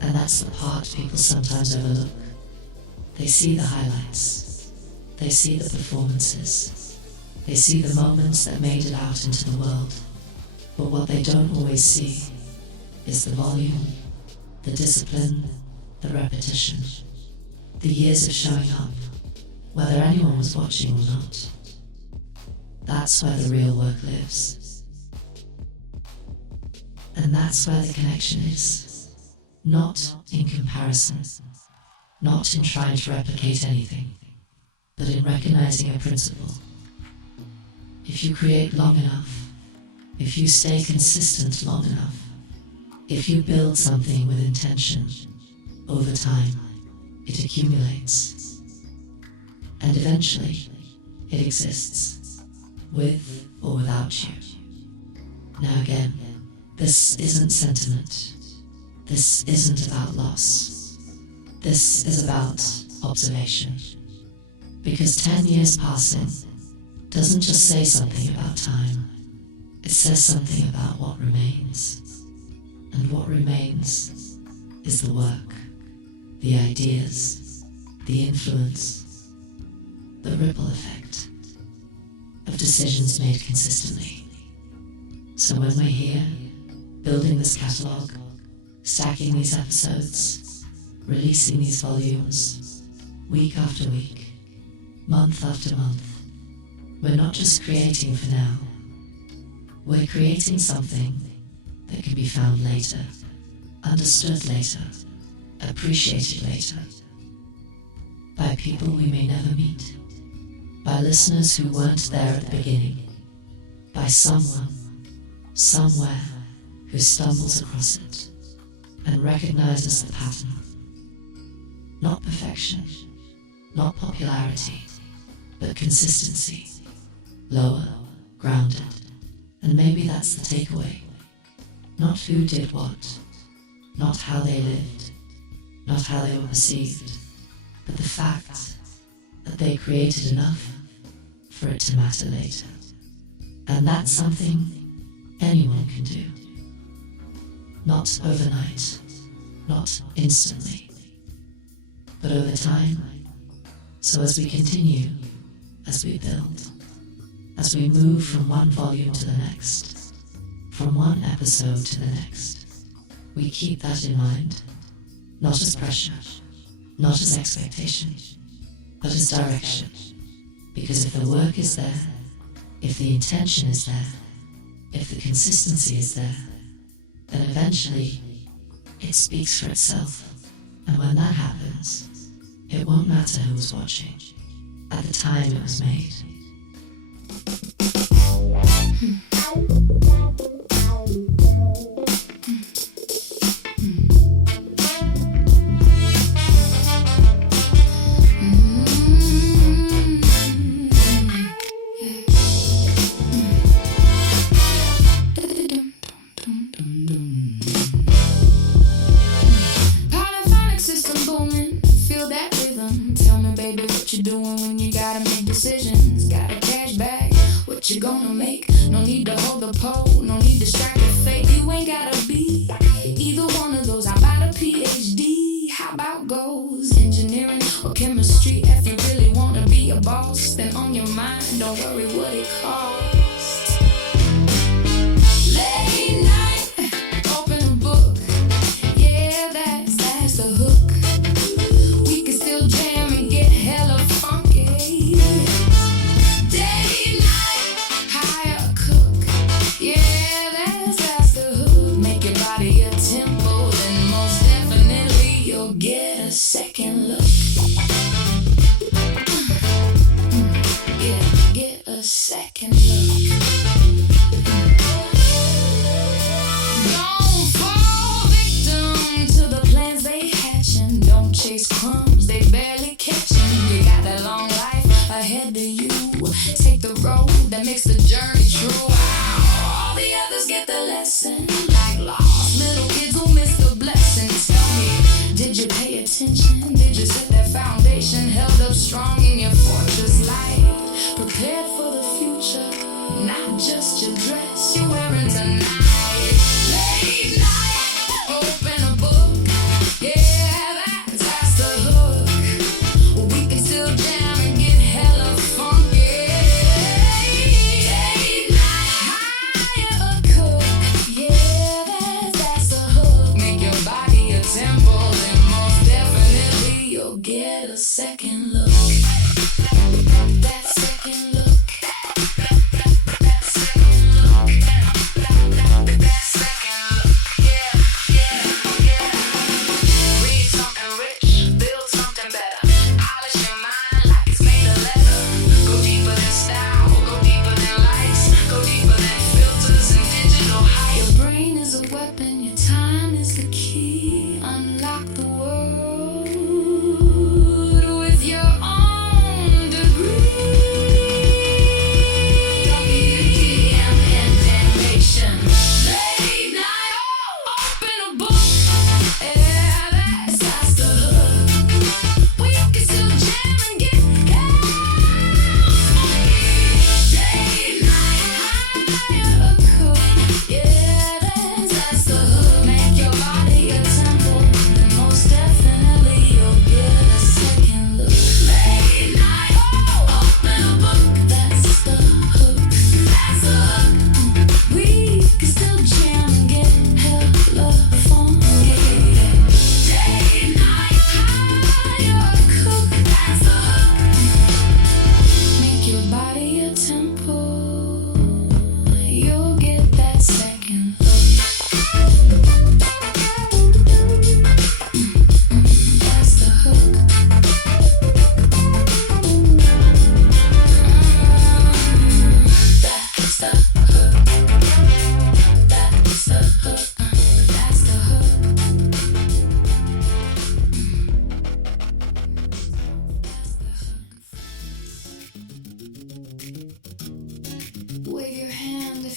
And that's the part people sometimes overlook. They see the highlights, they see the performances, they see the moments that made it out into the world, but what they don't always see is the volume, the discipline, the repetition, the years of showing up, whether anyone was watching or not. That's where the real work lives. And that's where the connection is. Not in comparison, not in trying to replicate anything, but in recognizing a principle. If you create long enough, if you stay consistent long enough, if you build something with intention, over time, it accumulates. And eventually, it exists, with or without you. Now again, this isn't sentiment. This isn't about loss. This is about observation. Because 10 years passing doesn't just say something about time. It says something about what remains. And what remains is the work, the ideas, the influence, the ripple effect of decisions made consistently. So when we're here, building this catalogue, stacking these episodes, releasing these volumes, week after week, month after month, we're not just creating for now, we're creating something that can be found later, understood later, appreciated later, by people we may never meet, by listeners who weren't there at the beginning, by someone, somewhere, who stumbles across it and recognizes the pattern. Not perfection, not popularity, but consistency, lower, grounded, and maybe that's the takeaway. Not who did what, not how they lived, not how they were perceived, but the fact that they created enough for it to matter later. And that's something anyone can do. Not overnight, not instantly, but over time. So as we continue, as we build, as we move from one volume to the next, from one episode to the next, we keep that in mind, not as pressure, not as expectation, but as direction. Because if the work is there, if the intention is there, if the consistency is there, then eventually it speaks for itself. And when that happens, it won't matter who was watching at the time it was made. Polyphonic system booming, feel that rhythm. Tell me, baby, what you doing when you gotta make decisions? Gotta cash back, what you gonna make? No need to hold the pole, no need to strike your fate. You ain't gotta be either one of those. I'm about a PhD. How about goes engineering or chemistry? If you really wanna be a boss, then on your mind, don't worry what it costs. Late night, open a book. Yeah, that's the hook. We can still jam and get hella funky. Day, night, hire a cook. Yeah, that's the hook. Make your body a temple, and most definitely you'll get a second look. Yeah, get a second look. Don't fall victim to the plans they hatching. Don't chase crumbs, they barely catching. You got that long life ahead of you. Take the road that makes the journey true. All the others get the lesson. Like lost little kids who miss the blessing. Tell me, did you pay attention? Did you set that foundation? Held up strong in your fortress life. Prepared for the future, not just your dress you're wearing tonight. Late night, open a book. Yeah, that's the hook. We can still jam and get hella funky. Late night, hire a cook. Yeah, that's the hook. Make your body a temple, and most definitely you'll get a second look. That second look. That second look. That second look. Yeah. Read something rich, build something better. Polish your mind like it's made of leather. Go deeper than style, go deeper than lights, go deeper than filters and digital height. Your brain is a weapon, your time is the key. Unlock the world with your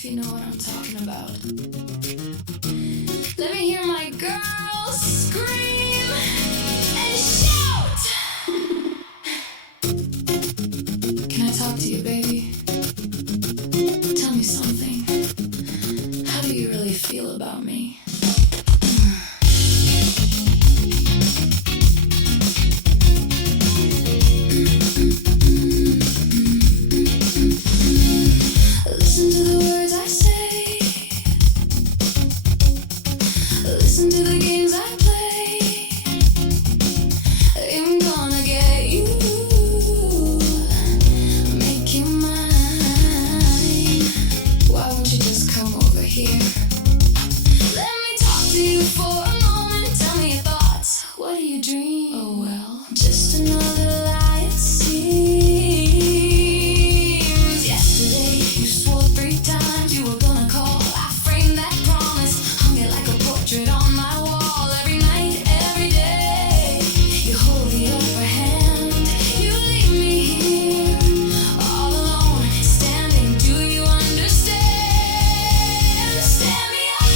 you know what I'm talking about. Let me hear my girls scream and shout! Can I talk to you, baby? Tell me something. How do you really feel about me? Listen to the words I say. Listen to the games I play. I'm gonna get you. Make you mine. Why won't you just come over here? Let me talk to you for a moment. Tell me your thoughts. What do you dream? Oh well, just another lie it seems. Yesterday you swore 3 times you were gonna call. I framed that promise, hung it like a portrait on my wall. Every night, every day, you hold the upper hand. You leave me here, all alone, standing. Do you understand? Stand me up.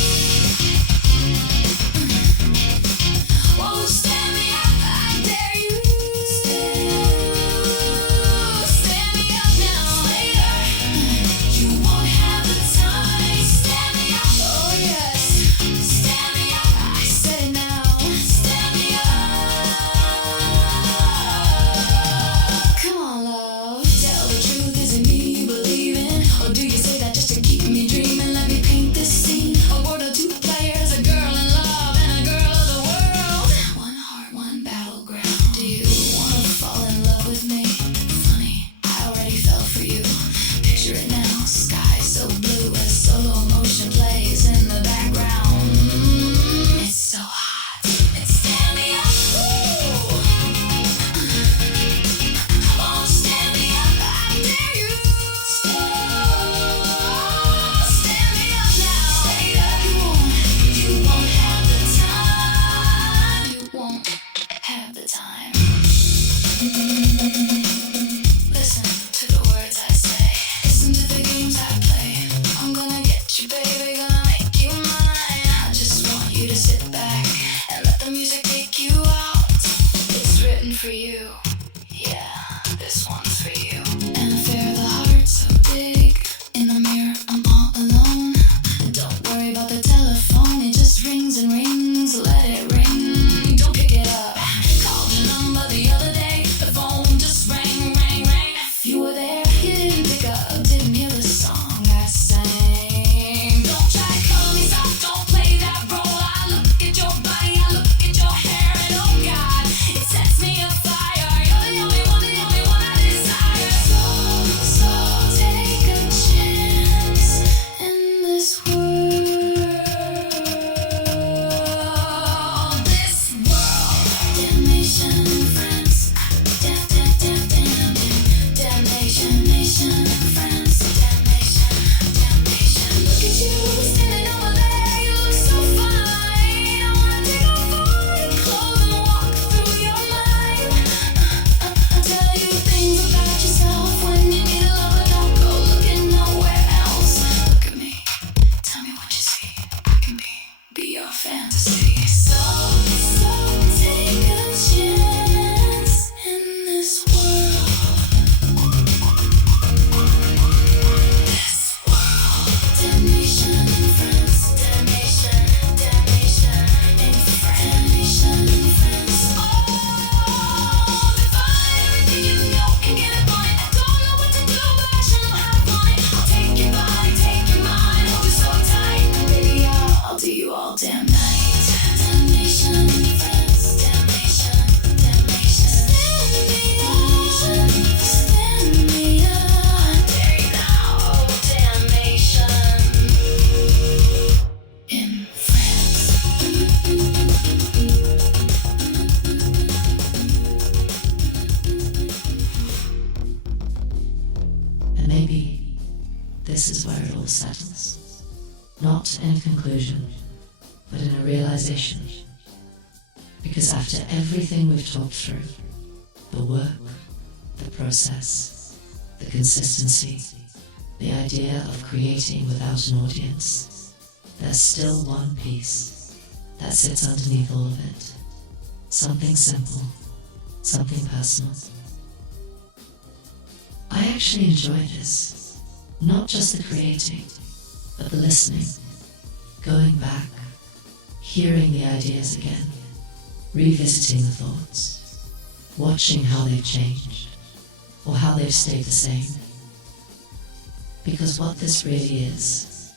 Won't you stand me up? I dare you. Stand me up now. Later, you won't have the time. Stand me up. Oh yes. Stand me up. I said it now. Stand me up. Come on, love. Tell the truth. Is it me you believe in? Or do you say that just to keep me dreaming? Let me paint this scene. A world of 2 players, a girl in love and a girl of the world. One heart, one battleground. Do you wanna fall in love with me? Funny, I already fell for you. Picture it now, sky so blue as solo motion plays in the background. It's so hot. It's stand me up. Ooh. Oh, stand me up. I dare you. Stand me up now. Later, you won't have the time. You won't have the time. Listen to the words I say. Listen to the games I play. I'm gonna get you, baby, gonna make you mine. I just want you to sit back and let the music take you out. It's written for you. Yeah, this one's for you. An affair of the heart so big. In the mirror, I'm all alone. Don't worry about the telephone, it just rings and rings. Let it ring, don't pick it up. Called your number the other day, the phone just rang, rang, rang. If you were there, you didn't pick up, didn't hear the song I sang. Don't try to cut me soft, don't play that role. I look at your body, I look at your hair, and oh God, it sets me afire. You're the only one I desire. So take a chance in this world. This world. Damnation and friends. Damnation, nation and friends. Damnation. Look at you standing over there. You look so fine. I wanna take off all your clothes and walk through your mind. I'll tell you things about yourself when you need a lover. Don't go looking nowhere else. Look at me. Tell me what you see. I can be your fantasy. So take a chance in this world. This world. Damnation and friends. Damnation and friends. Oh, define everything you know and get it on it. I don't know what to do, but I sure know how to want it. I'll take your body, take your mind, hold you so tight. Baby, I'll do you all damn night. Damnation and friends. Damnation. Stand me up. I dare you now. Oh, damnation in friends. And maybe this is where it all settles. Not in a conclusion, but in a realization. Because after everything we've talked through, the work, the process, the consistency, the idea of creating without an audience, there's still one piece that sits underneath all of it. Something simple, something personal. I actually enjoy this. Not just the creating, but the listening. Going back, hearing the ideas again, revisiting the thoughts, watching how they've changed, or how they've stayed the same. Because what this really is,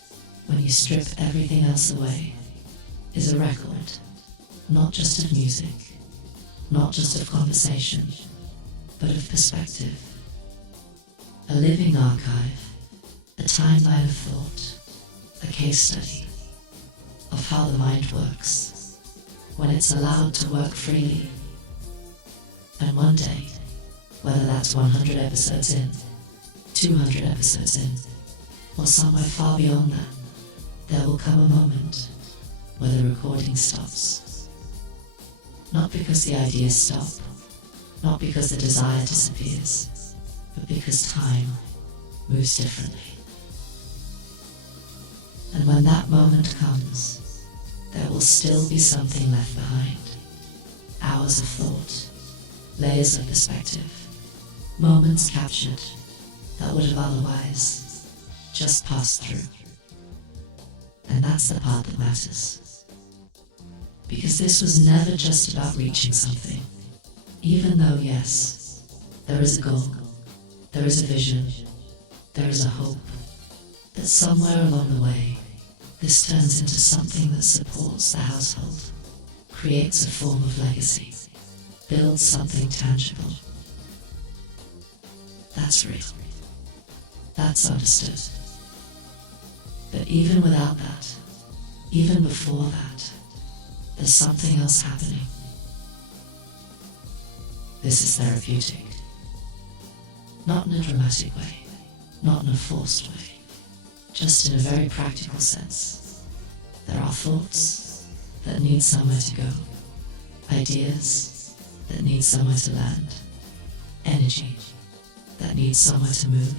when you strip everything else away, is a record, not just of music, not just of conversation, but of perspective. A living archive, a timeline of thought, a case study of how the mind works when it's allowed to work freely. And one day, whether that's 100 episodes in, 200 episodes in, or somewhere far beyond that, there will come a moment where the recording stops. Not because the ideas stop, not because the desire disappears, but because time moves differently. And when that moment comes, there will still be something left behind. Hours of thought, layers of perspective, moments captured that would have otherwise just passed through. And that's the part that matters. Because this was never just about reaching something. Even though, yes, there is a goal, there is a vision, there is a hope that somewhere along the way, this turns into something that supports the household, creates a form of legacy, builds something tangible. That's real. That's understood. But even without that, even before that, there's something else happening. This is therapeutic. Not in a dramatic way, not in a forced way, just in a very practical sense. There are thoughts that need somewhere to go, ideas that need somewhere to land, energy that needs somewhere to move.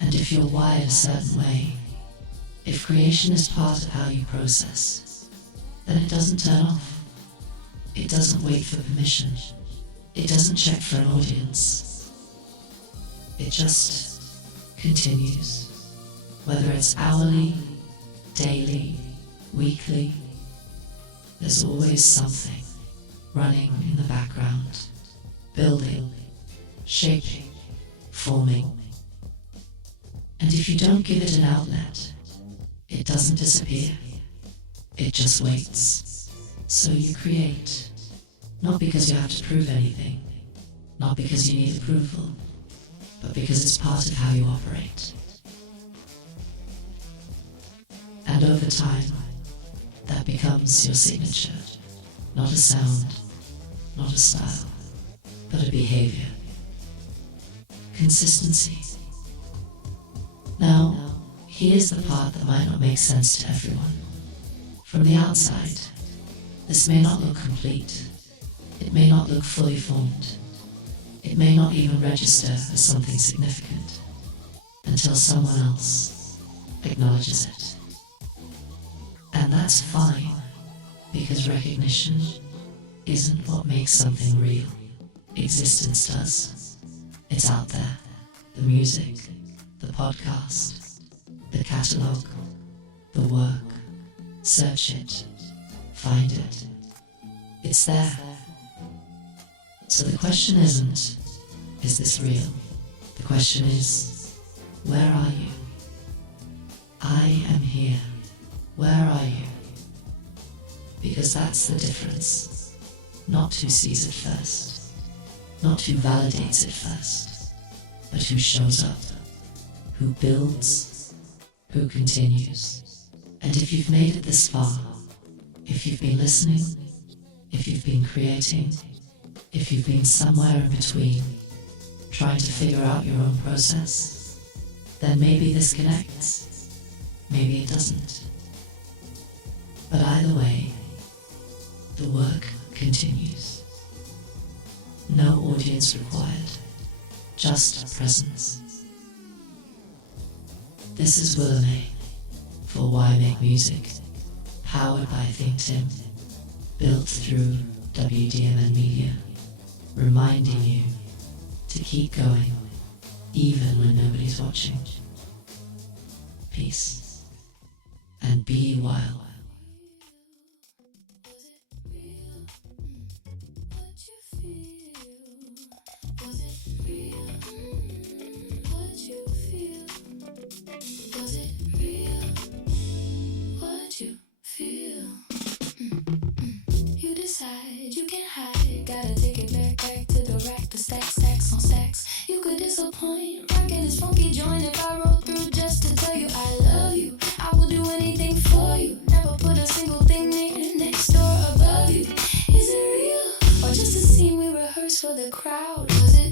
And if you're wired a certain way, if creation is part of how you process, then it doesn't turn off. It doesn't wait for permission. It doesn't check for an audience. It just continues. Whether it's hourly, daily, weekly, there's always something running in the background, building, shaping, forming. And if you don't give it an outlet, it doesn't disappear. It just waits. So you create, not because you have to prove anything, not because you need approval, but because it's part of how you operate. And over time, that becomes your signature. Not a sound, not a style, but a behavior. Consistency. Now, here's the part that might not make sense to everyone. From the outside, this may not look complete. It may not look fully formed. It may not even register as something significant until someone else acknowledges it. And that's fine, because recognition isn't what makes something real. Existence does. It's out there. The music, the podcast, the catalogue, the work. Search it. Find it. It's there. So the question isn't, is this real? The question is, where are you? I am here. Where are you? Because that's the difference. Not who sees it first, not who validates it first, but who shows up, who builds, who continues. And if you've made it this far, if you've been listening, if you've been creating, if you've been somewhere in between, trying to figure out your own process, then maybe this connects, maybe it doesn't. But either way, the work continues. No audience required, just presence. This is Willa May for Why Make Music, powered by ThinkTimm, built through WDMN MEDIA, reminding you to keep going even when nobody's watching. Peace and be wild. You decide you can hide, gotta take it back to the rack, the stacks on stacks. You could disappoint, rocking this funky joint. If I roll through just to tell you I love you, I will do anything for you. Never put a single thing near, next door, above you. Is it real or just a scene we rehearse for the crowd? Was it